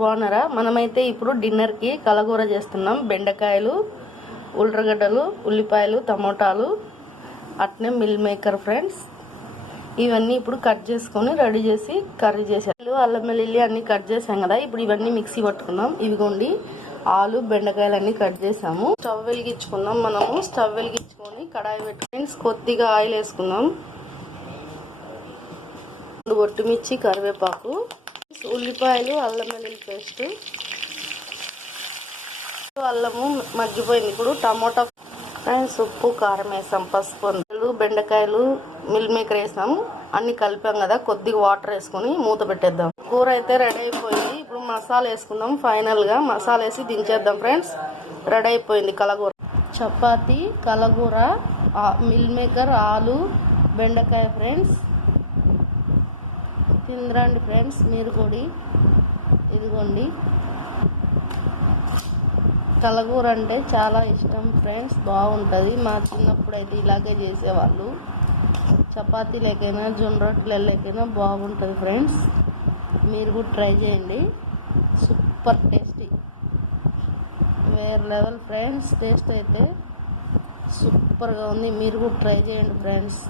బాగున్నారా? మనమైతే ఇప్పుడు డిన్నర్కి కలగూర చేస్తున్నాం. బెండకాయలు ఉల్లిగడ్డలు ఉల్లిపాయలు టమోటాలు అట్నే మిల్ మేకర్ ఫ్రెండ్స్. ఇవన్నీ ఇప్పుడు కట్ చేసుకొని రెడీ చేసి కర్రీ చేసాను అల్లం వెల్లుల్లి అన్ని కట్ చేసాం కదా ఇప్పుడు ఇవన్నీ మిక్సీ పట్టుకుందాం. ఇవిగోండి ఆలు బెండకాయలు అన్ని కట్ చేసాము స్టవ్ వెలిగించుకుందాం మనము. స్టవ్ వెలిగించుకొని కడాయి పెట్టి కొద్దిగా ఆయిల్ వేసుకుందాం. రెండు ఒట్టిమిర్చి కరివేపాకు. ఉల్లిపాయలు అల్లం వెల్లుల్లి పేస్ట్. అల్లము మగ్గిపోయింది. ఇప్పుడు టమోటా ఫ్రెండ్స్ ఉప్పు కారం వేసాం పసుపు అందులో బెండకాయలు మిల్ మేకర్ వేసాము అన్ని కలిపాం కదా కొద్దిగా వాటర్ వేసుకొని మూత పెట్టేద్దాం. కూర అయితే రెడీ అయిపోయింది. ఇప్పుడు మసాలా వేసుకుందాం ఫైనల్గా మసాలా వేసి దించేద్దాం ఫ్రెండ్స్ రెడీ అయిపోయింది కలగూర. చపాతి కలగూర మిల్ మేకర్ ఆలు బెండకాయ ఫ్రెండ్స్ తిందరండి ఫ్రెండ్స్ మీరు కూడా ఇదిగోండి. కలగూర అంటే చాలా ఇష్టం ఫ్రెండ్స్ బాగుంటుంది. మా చిన్నప్పుడు అయితే ఇలాగే చేసేవాళ్ళు. చపాతీ లేకైనా జొన్న రొట్టెలు లేకైనా బాగుంటుంది ఫ్రెండ్స్. మీరు కూడా ట్రై చేయండి. Super tasty. వేరే లెవెల్ ఫ్రెండ్స్ టేస్ట్ అయితే సూపర్గా ఉంది. మీరు కూడా ట్రై చేయండి ఫ్రెండ్స్.